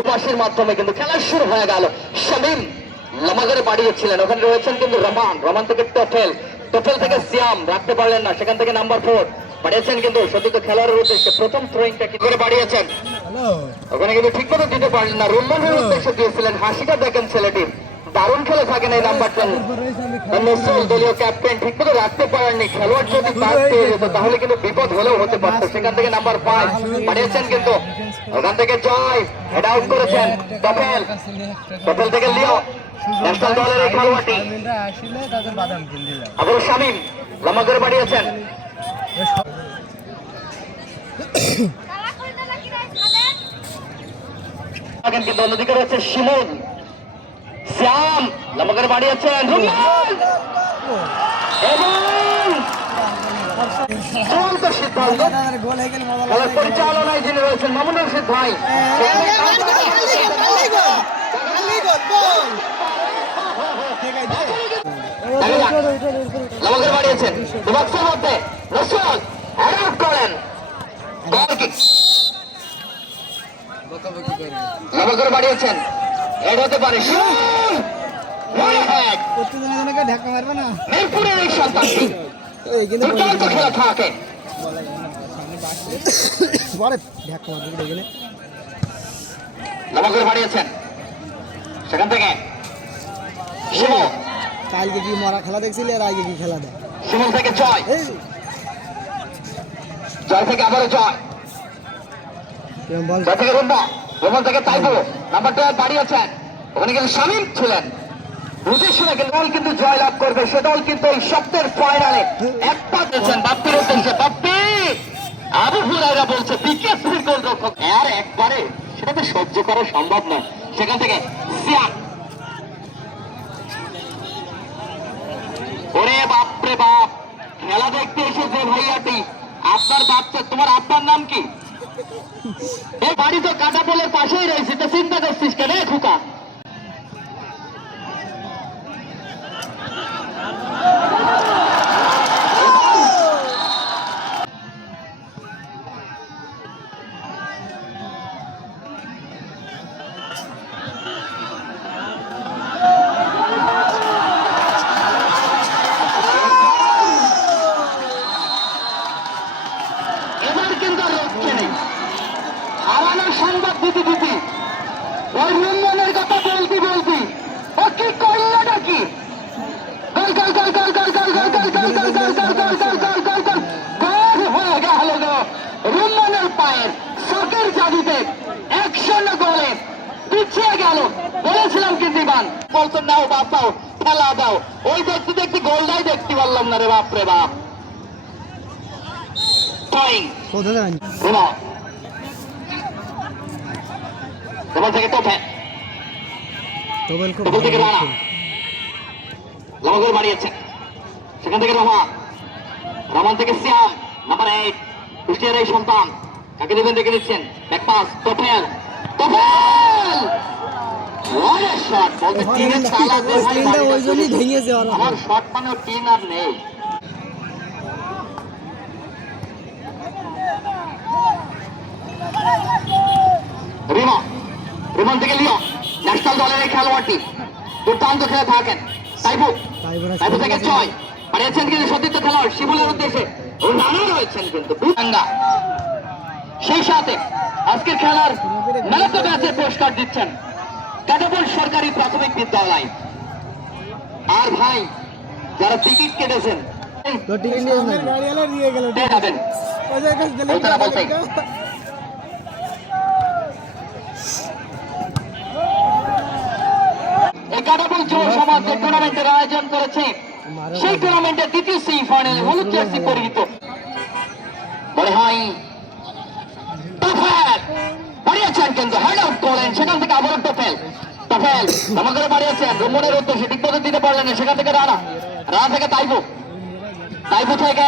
পাশের মাধ্যমে কিন্তু খেলা শুরু হয়ে গেল। শামিম লামাগারে বাড়িয়েছিলেন ওখানে রয়েছেন কিন্তু রমান। রমান থেকে টোফেল। টোফেল থেকে সিয়াম। রাখতে পারলেন না। সেখান থেকে নাম্বার ফোর। বাড়িয়েছেন কিন্তু সতীর্থ খেলোয়াড়ের উদ্দেশ্যে প্রথম থ্রোয়িংটা কি করে বাড়িয়েছেন? ওখানে কিন্তু ঠিক মতো দিতে পারলেন না। রুম্মানের উদ্দেশ্যে দিয়েছিলেন। হাসিটা দেখেন ছেলেটির। দারুণ খেলে থাকেন এই নাম্বারটা। নসরুল দলীয় ক্যাপ্টেন ঠিক মতো রাখতে পারেননি। খেলোয়াড় যদি বাদ পেয়ে যেত তাহলে কিন্তু বিপদ হলেও হতে পারতো। সেখান থেকে নাম্বার ফাইভ বাড়িয়েছেন কিন্তু। ওখান থেকে জয় হেড আউট করেছেন কপেল কপেল থেকে লিও ন্যাশনাল দলের এই খেলোয়াড়টি। আবার শামিম লম্বা করে বাড়িয়েছেন কিন্তু অন্যদিকে রয়েছে শিমুল। শ্যাম লম্বকের বাড়িয়েছেন রুমাল পরিচালনায় যিনি রয়েছেন মামুন রশিদ ভাই। লবকের বাড়িয়েছেন দুবাক্সের মধ্যে বাড়িয়েছেন হতে পারে। শিমুল Right hand। প্রত্যেকজনের জন্য ঢাকা মারবে না। মিরপুরের এই সন্তানটি দুর্দান্ত খেলা থাকে পরে ঢাকা মারবে দেখলে লম্বা বাড়িয়েছেন সেখান থেকে। কালকে কি মরা খেলা দেখছিলে আর আজকে কি খেলা দেয় শিমুল থেকে জয় জয় থেকে আবারও জয় থেকে রুম্বা। রুম্বা থেকে তাইবো নাম্বার টু বাড়িয়েছেন ওখানে কিন্তু শামিম ছিলেন। বুঝে শুনে কিন্তু করবে। সে কিন্তু এই একবারে, সেটা তো সহ্য করা সম্ভব নয়। সেখান থেকে ওরে বাপরে বাপ! খেলা দেখতে এসেছে ভাইয়াটি। আপনার বাচ্চা তোমার আপনার নাম কি? এই বাড়ি তো কাঁচা পোলের পাশেই রয়েছে তো চিন্তা করছিস কেন খুকা? নাও বাঁচাও খেলা দাও। ওই দেখতে দেখতে গোলটাই দেখতে পারলাম না রে বাপ রে বাপ। সেখান থেকে রহমান রহমান থেকে সিয়াম নাম্বার এইট কুষ্টিয়ার এই সন্তান। কাকে দেবেন দেখে নিচ্ছেন ব্যাক পাস টোফেল ওই দুর্দান্ত খেলে থাকেন তাইবুরা তাইবু থেকে জয় পাঠিয়েছেন কিন্তু সতীর্থ খেলোয়াড় শিবুলের উদ্দেশ্যে নানা রয়েছেন কিন্তু সেই সাথে আজকের খেলার মেলাতে ম্যাচের পুরস্কার দিচ্ছেন। কাটাপুর সরকারি প্রাথমিক বিদ্যালয়। আর ভাই যারা টিকিট কেটেছেন আয়োজন করেছে সেই টুর্নামেন্টের দ্বিতীয় সেমিফাইনাল হলুদ জার্সি পরিহিত। আমার করে বাড়িয়েছেন রুমনের উদ্দেশ্যে দিতে পারলেন না। সেখান থেকে রানা। রানা থেকে তাইবু তাইবু থেকে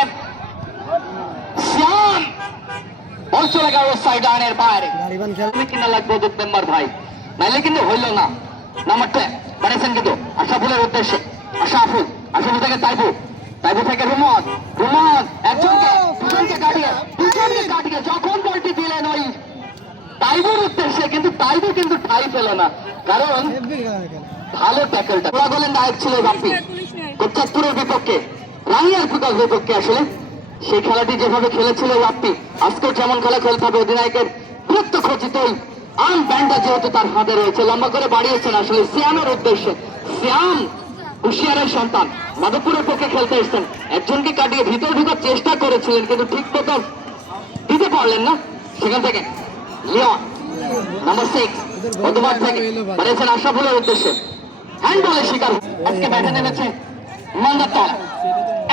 তাইবু তাইবু দিলেন ওই তাইবুর উদ্দেশ্যে, কিন্তু তাইও কিন্তু ঠাই পেল না। কারণ ভালো ট্যাকলটা ওরা বলেন নায়ক ছিল বিপক্ষে। বিপক্ষে আসলে। সেই খেলাটি যেভাবে খেলেছিল আজকেও যেমন খেলা খেলতে হবে অধিনায়কের গুরুত্ব খচিত আর্ম ব্যান্ডটা যেহেতু তার হাতে রয়েছে লম্বা করে বাড়িয়েছেন আসলে শ্যামের উদ্দেশ্যে। শ্যাম হুশিয়ারের সন্তান। মাধবপুরের পক্ষে খেলতে এসেছেন। একজনকে কাটিয়ে ভিতর ঢুকার চেষ্টা করেছিলেন কিন্তু ঠিক মতো দিতে পারলেন না। সেখান থেকে লিওন নাম্বার সিক্স মধ্যমাঠ থেকে। বাড়িয়েছেন আশরাফুলের উদ্দেশ্যে। হ্যান্ডবলের শিকার আজকে ব্যাটে নেমেছে মান্দাতলা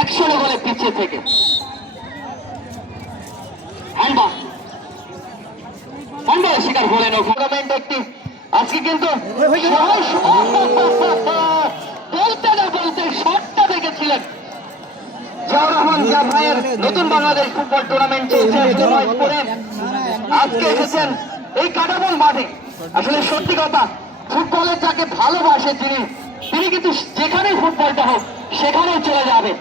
একশো বলে পিছিয়ে থেকে। হ্যান্ডবল শিকার টুর্নামেন্ট একটি। আজকে কিন্তু বলতে না বলতে শটটা দেখেছিলেন। জিয়াউর রহমান জিয়া ভাইয়ের নতুন বাংলাদেশ ফুটবল টুর্নামেন্ট চলছে আসলে আজকে এসেছেন এই কাটাবন মাঠে। আসলে সত্যি কথা ফুটবলের যাকে ভালোবাসে তিনি তিনি কিন্তু যেখানেই ফুটবলটা হোক, সেখানেই চলে যাবে।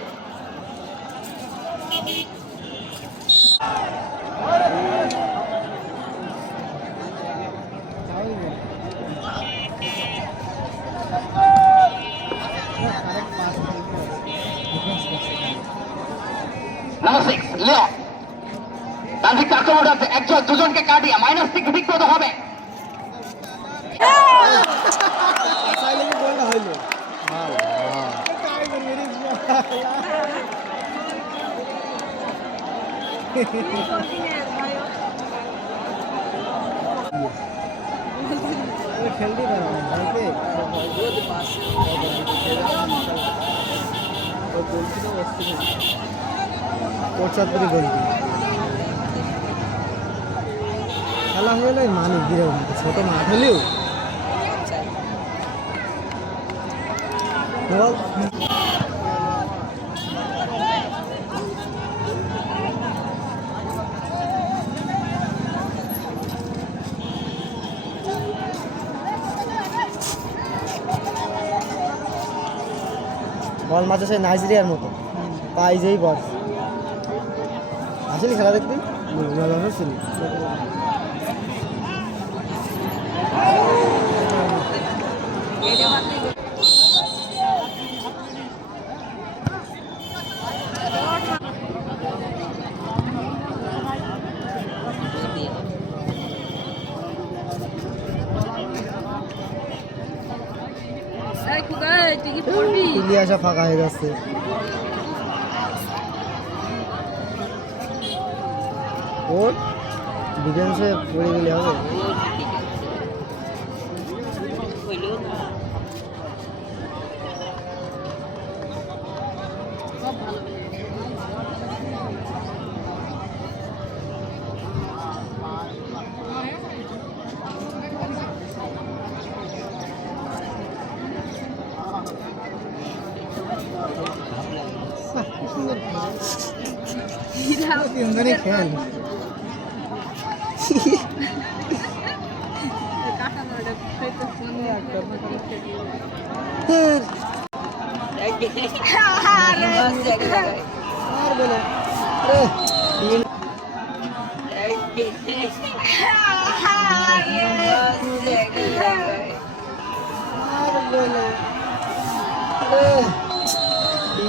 একজন, দুজনকে কাটিয়ে মাইনাস সিক্স ঠিক করতে হবে চাইলে কি গোলটা হইল খেলতে পারব না ভাইকে গোলকি খেলা হয়ে মানে ছোট মাঠ হলেও বল মাঝে সেই নাইজেরিয়ার মতো। পাই যেই বল। আসেনি খেলা দেখবি ভালো আসেনি এই খুকাই তুই কি পড়বি ইলিয়াসা ফাঁকা হয়ে যাচ্ছে। ওর ডিফেন্সে পড়ে গেলে হবে। খেল আর বলে আরে, তিন- আর বলে আরে, তিন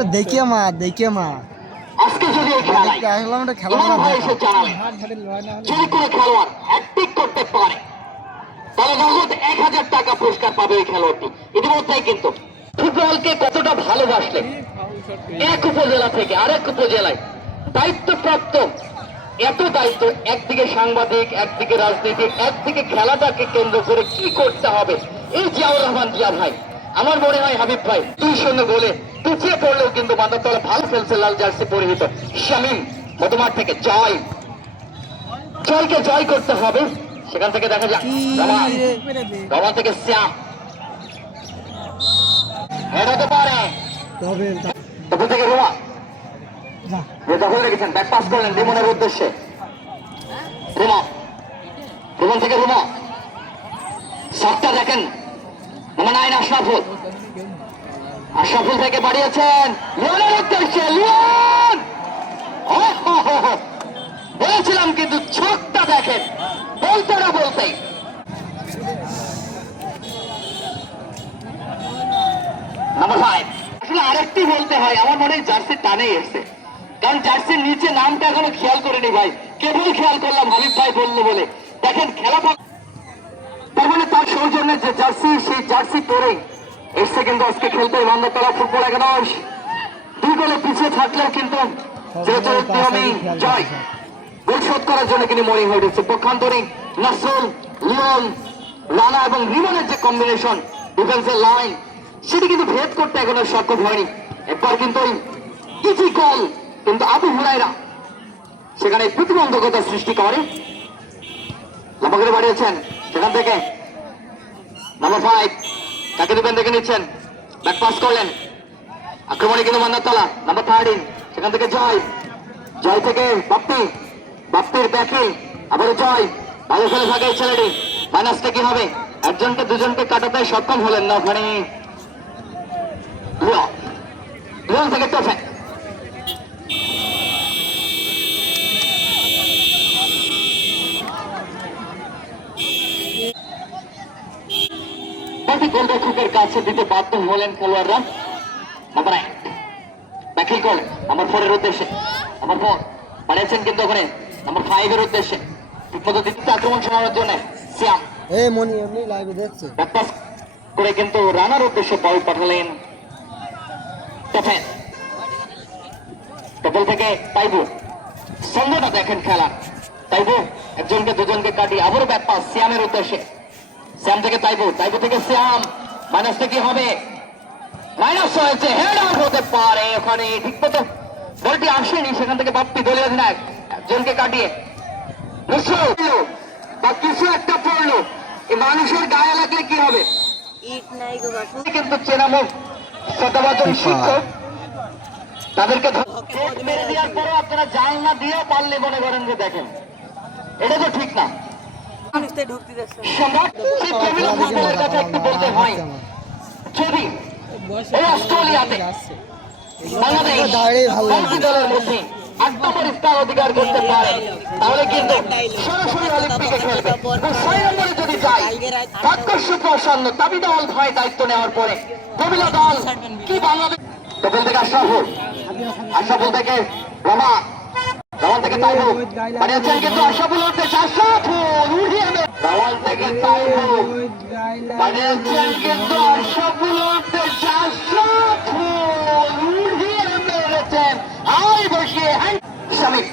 মা মা। আজকে যদি এই খেলায় আসলাম এটা খেলা ইমাম এসে জানালেন যদি কোনো খেলোয়াড় হ্যাট্রিক করতে পারে তাহলে নগদ এক হাজার টাকা পুরস্কার পাবে এই খেলোয়াড়টি। ইতিমধ্যেই কিন্তু ফুটবলকে কতটা ভালোবাসলেন। এক উপজেলা থেকে আরেক উপজেলায় দায়িত্বপ্রাপ্ত এত দায়িত্ব একদিকে সাংবাদিক একদিকে রাজনীতিক একদিকে খেলাটাকে কেন্দ্র করে কি করতে হবে? এই জিয়াউর রহমান জিয়া ভাই আমার মনে হয় হাবিব ভাই দুই শূন্য গোলে পিছিয়ে পড়লেও কিন্তু মাদারতলা ভালো খেলছে লাল জার্সি পরিহিত। শামীম মধুমার থেকে জয়। জয়কে জয় করতে হবে। সেখান থেকে দেখা যাক। রমান থেকে শ্যাম। হেড হতে পারে তখন থেকে রোমা। দখল রেখেছেন ব্যাক পাস করলেন রিমনের উদ্দেশ্যে। রোমা। রোমন থেকে রোমা। শটটা দেখেন। নম্বর নাইন আশরাফুল আশরাফুল থেকে বাড়িয়েছেন লিওনের উদ্দেশ্যে লিওন! কিন্তু ছকটা দেখেন, বলতে না বলতেই। আসলে আরেকটি বলতে হয়, আমার মনে হয় জার্সি টানেই এসছে। কারণ জার্সির নিচে নামটা এখনও খেয়াল করিনি ভাই। কেবল খেয়াল করলাম হাবিব ভাই বলল বলে। দেখেন, খেলা তার মানে তার সৌজন্যে যে জার্সি, সেই জার্সি পরে এসছে কিন্তু আজকে খেলতে মান্দাতলা ফুটবল একাদশ। দুই গোলে পিছিয়ে থাকলেও কিন্তু নিয়মে জয়। গোল শোধ করার জন্য কিন্তু মরিং হয়ে উঠেছে। পক্ষান্তরে নাসরুল লিওন রানা এবং রিমনের যে কম্বিনেশন ডিফেন্সের লাইন সেটি কিন্তু ভেদ করতে এখনও সক্ষম হয়নি। একবার কিন্তু ইজি গোল কিন্তু আবু হুরাইরা সেখানে প্রতিবন্ধকতা সৃষ্টি করে। করে বাড়িয়েছেন সেখান থেকে নাম্বার ফাইভ কাকে দেবেন দেখে নিচ্ছেন। ব্যাক পাস করলেন। আক্রমণে কিন্তু মান্নাতলা নাম্বার থার্টিন সেখান থেকে জয়। জয় থেকে বাপ্পি। বাপ্পির ব্যাকে আবারও জয়। ভালো খেলে থাকে এই ছেলেটি। মাইনাসটা কি হবে? একজনকে দুজনকে কাটাতে সক্ষম হলেন না ওখানে থেকে টোফে প্রতি গোলরক্ষকের কাছে বাধ্য খেলোয়াড়রা নাম্বার এক ব্যাকিং করলেন নাম্বার ফোর এর উদ্দেশ্যে নাম্বার ফোর। বাড়িয়েছেন কিন্তু ওখানে নাম্বার ফাইভ এর উদ্দেশ্যে। ঠিকমতো দ্বিতীয় আক্রমণ চালানোর জন্য শ্যাম এ মনি এমনি লাইভে দেখছে। করে কিন্তু রানার উদ্দেশ্যে বল পাঠালেন টেপল থেকে তাইবু। সন্ধ্যাটা দেখেন খেলা তাইবু একজনকে দুজনকে কাটিয়ে আবারও ব্যাকপাস শ্যামের উদ্দেশ্যে। শ্যাম থেকে তাইবু তাইবু থেকে শ্যাম মাইনাসটা কি হবে? মাইনাস হয়েছে হেড আউট হতে পারে ওখানে ঠিক মতো। বলটি আসেনি সেখান থেকে বাপ্পি দলীয় অধিনায়ক একজনকে কাটিয়ে। বা কিছু একটা পড়ল। এই মানুষের গায়ে লাগলে কি হবে? ইট নাই গো বাপু কিন্তু চেনামুখ শ্রদ্ধাভাজন শিক্ষক। তাদেরকে মেরে দেওয়ার পরেও আপনারা জাল না দিয়েও পারলে মনে করেন যে দেখেন। এটা তো ঠিক না। সম্রাট সেই প্রবীণ ফুটবলের কথা একটু বলতে হয়। যদি অস্ট্রেলিয়াতে। বাংলাদেশ দাঁড়িয়ে ভালো দলের মধ্যে এক স্থান অধিকার করতে পারে তাহলে কিন্তু সরাসরি অলিম্পিকে খেলবে। ছয় নম্বরে যদি যায় ভাগ্যস্য প্রসন্ন দাবি দল ভাই দায়িত্ব নেওয়ার পরে কবিলা দল কি বাংলাদেশ টেবিল থেকে আশরাফুল আশরাফুল থেকে রমা। রমা থেকে তাইবুল বানিয়েছেন কিন্তু আশরাফুল উঠতেছে আশরাফুল উঠিয়ে দেন থেকে তাইবুল বানিয়েছেন কিন্তু আশরাফুল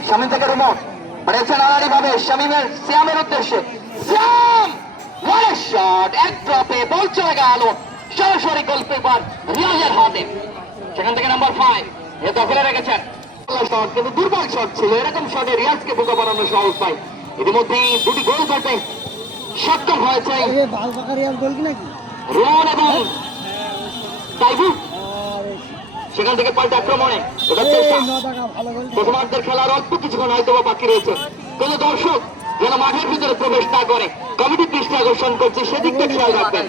শামিম থেকে রিমোট বানিয়েছেন আড়াড়ি ভাবে শামিমের শ্যামের উদ্দেশ্যে। শট এক ড্রপে বল চলে গেল। সরাসরি গোলকিপার রিয়াজের হাতে। সেখান থেকে নাম্বার ফাইভ এ দখলে রেখেছেন। শট কিন্তু দুর্বল শট ছিল। এরকম শটে রিয়াজকে বোকা বানানো সহজ পাই ইতিমধ্যে দুটি গোল করতে সক্ষম হয়েছে রোহন এবং তাইবু আরে সেখান থেকে পাল্টা আক্রমণে প্রথমার্ধের খেলার অল্প কিছুক্ষণ হয়তো বা বাকি রয়েছে। কোন দর্শক যেন মাঠের ভিতরে প্রবেশ না করে। কমিটি দৃষ্টি আকর্ষণ করছে সেদিকটা খেয়াল রাখবেন।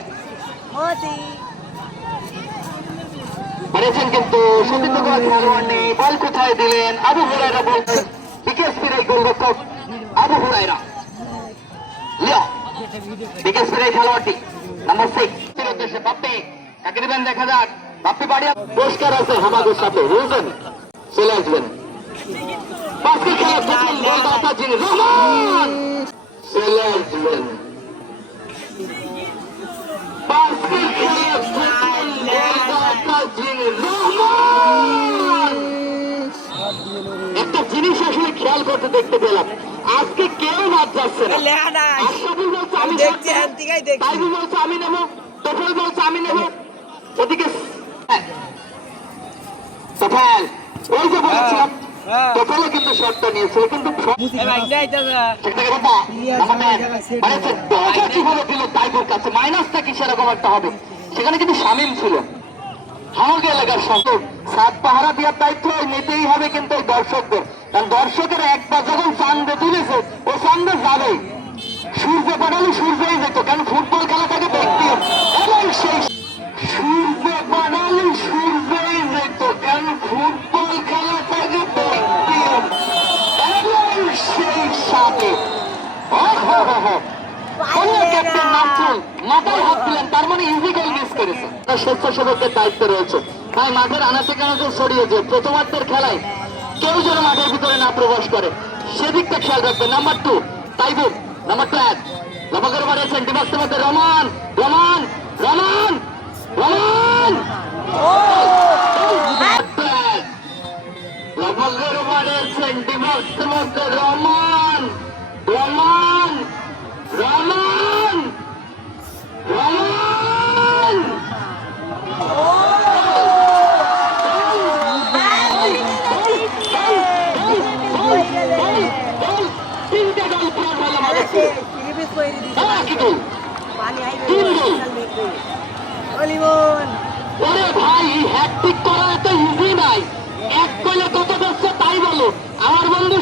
পারেছেন কিন্তু সতীর্থ করা খেলোয়াড় নেই। বল কোথায় দিলেন? আবু হুরাইরা বলছেন বিকেএসপির এই গোলরক্ষক আবু হুরাইরা বিকেএসপির এই খেলোয়াড়টি নাম্বার সিক্স উদ্দেশ্যে দিবেন দেখা যাক। বাড়িয়া পুরস্কার আছে হামাদের সাথে বুঝলেন? চলে আসবেন। বাস্কেট খেলা প্রথম গোলদাতা যিনি রহমান! চলে আসবেন। বাস্কেট খেলা প্রথম গোলদাতা যিনি রহমান! একটা জিনিস আসলে খেয়াল করতে দেখতে পেলাম। আজকে কেউ মাঠ যাচ্ছে না। আশরাফুল বলছে আমি দেখছি। তাইবুল বলছে আমি নেব তোফেল বলছে আমি নেব। ওদিকে তোফেল ওই যে বলেছিলাম টোটালে কিন্তু শটটা নিয়েছিল কিন্তু সেটাকে বাবা, আমাদের মানে সে দলটা কীভাবে দিল তাইবুর কাছে? মাইনাসটা কি সেরকম একটা হবে? সেখানে কিন্তু শামিম ছিল। আমাকে এলাকার সংযোগ সাত পাহারা দেওয়ার দায়িত্ব নিতেই হবে কিন্তু এই দর্শকদের। কারণ দর্শকের একবার যখন চান্দে তুলেছে ও চান্দে যাবেই। সূর্য বানালে সূর্যই যেত কারণ ফুটবল খেলাটাকে দেখতে। এবং সেই সূর্য বানালে সূর্যই যেত কারণ ফুটবল খেলাটাকে দেখতে সেই সাথে ওহো হো হো কোন ক্যাপ্টেন নামচুল মাথায় হাত দিলেন তার মানে ইজি মিস করেছে। স্বেচ্ছাসেবকের দায়িত্ব রয়েছে। তাই মাঠের আনাচে কানাচে ছড়িয়েছে প্রথমার্ধের খেলায় কেউ যেন মাঠের ভিতরে না প্রবেশ করে। সেদিকটা খেয়াল রাখবে। নাম্বার টু তাইবুব নাম্বার টু এক। মধ্যে রমান রমান রমান। রমান লবাগর বাড়িয়েছেন ডিমাক্সের মধ্যে রমান রমান রমান রমান তিনটে গোল পুরো ভালো মারা ছিল হ্যাঁ কি গোল ওরে ভাই হ্যাট্রিক করা এত ইজি নাই এক গোলে কত করছে তাই বলো আমার বন্ধু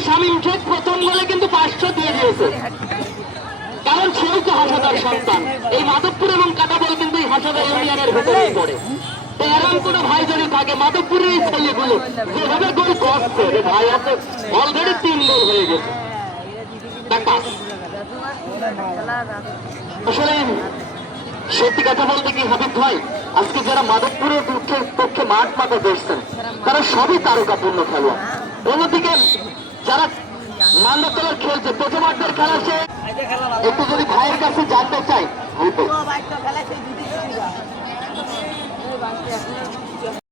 প্রথম গোলে কিন্তু পাঁচশো দিয়ে দিয়েছে। কারণ সেই তো হাসাদার সন্তান। এই মাধবপুর এবং কিন্তু হাসাদার ইউনিয়নের ভেতরেই পড়ে। আসলে সত্যি কথা বলতে কি হাবিব ভাই, আজকে যারা মাধবপুরের পক্ষে পক্ষে মাঠ মাঠে ধরছেন তারা সবই তারকাপূর্ণ খেলোয়াড়। অন্যদিকে যারা মান্দাতলার খেলছে প্রথমার্ধের খেলা সে একটু যদি ভাইয়ের কাছে জানতে চাই